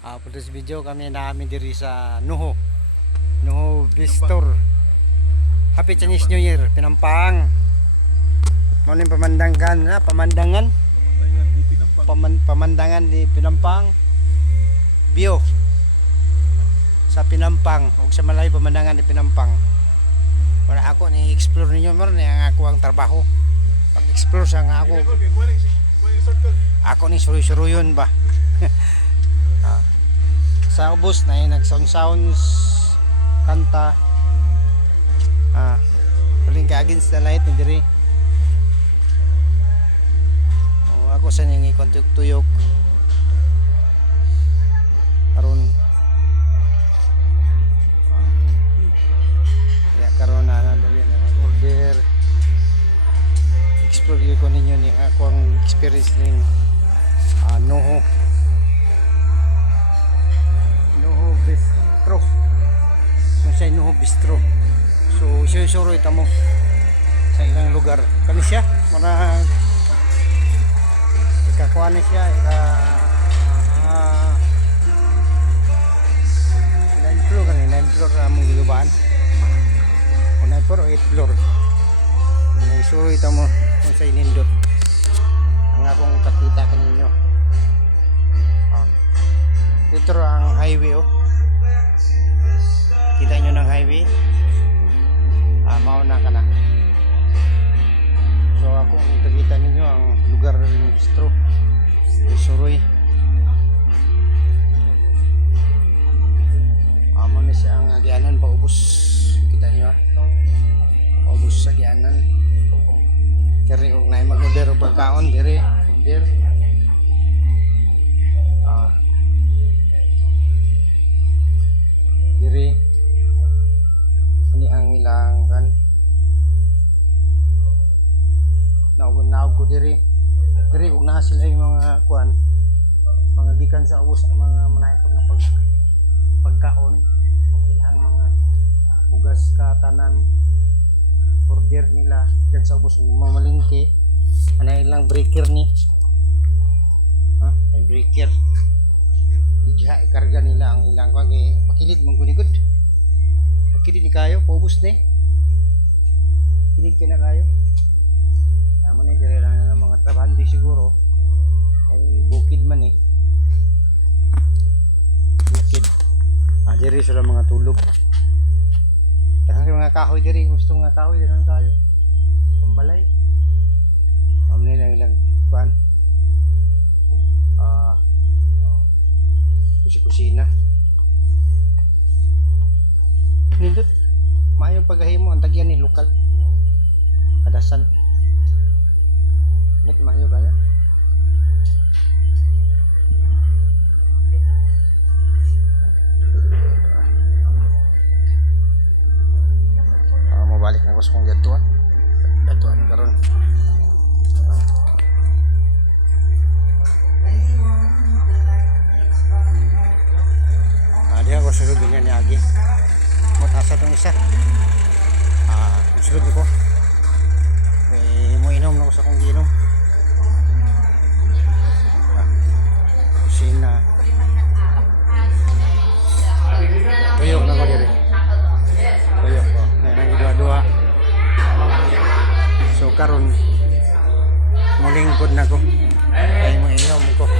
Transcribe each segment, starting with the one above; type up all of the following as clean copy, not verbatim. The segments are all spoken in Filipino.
For this video kami namin diri sa Nuho Vistor. Happy Chinese New Year, Pinampang. Mo ning pamandangan di Pinampang. View sa Pinampang ug sa malayo pamandangan di Pinampang. Para ako ni explore ninyo mo ni ang ako ang trabaho. Pag-explore sa nga ako. Ako ni suruy-suruyon ba. Sa ubos na nag-sounds kanta. Paling ka against the light ni diri. Ako sa nang ikon-tuyok. Karon karon na dali na order. Explore ko ninyo ni ako ang experience ning Nuho Bistro. Kung siya Nuho Bistro. So sure ita mo sa ilang lugar. Kani siya para ikakuha na siya 9 floor kani 9 floor among gilubaan. 9 floor o 8 floor. Sure ita mo kung sa inindot. Ang akong ipakita kaninyo. Ito ang highway Kita nyo ng highway. Mauna ka na. So ako kung ipakita ninyo ang lugar ng Bistro. Suroy. Amo na siya ang agianan paubos. Kita nyo paubos sa agianan. Kari og na mag-order o pagkaon dire. Order. Diri ini ang ilang kan naog ko diri ug na sila yung mga kuan mga gikan sa ubos ang mga manay pagkaon ug ilang mga bugas ka tanan order nila diyan sa ubos ng mamalingke ana ilang breaker ni may breaker diha ikarga nila ang ilang kagi pakilid mong gunikod pakilid ni kayo paubos ni kilid kina kayo tama na dire lang ng mga trabahante siguro ay bukid man bukid diri sila mga tulog daghang mga kahoy diri gusto mga kahoy daghang kayo pambalay amni lang ilang kuan kusina nindot mayong paghahimo ang tagyan ni lokal kadasan nindot mayo kaya mabalik na ko sa kong gatuan karon diyan ko sulod niya ni Agi matasa itong isa sulod ko mo inom na ko sa kong ginom kusina tuyok na ko diri tuyok ko nang dua-dua so karon mulingkod na ko ay mo inom ko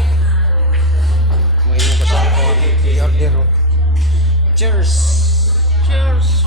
sa ako i-order Cheers! Cheers!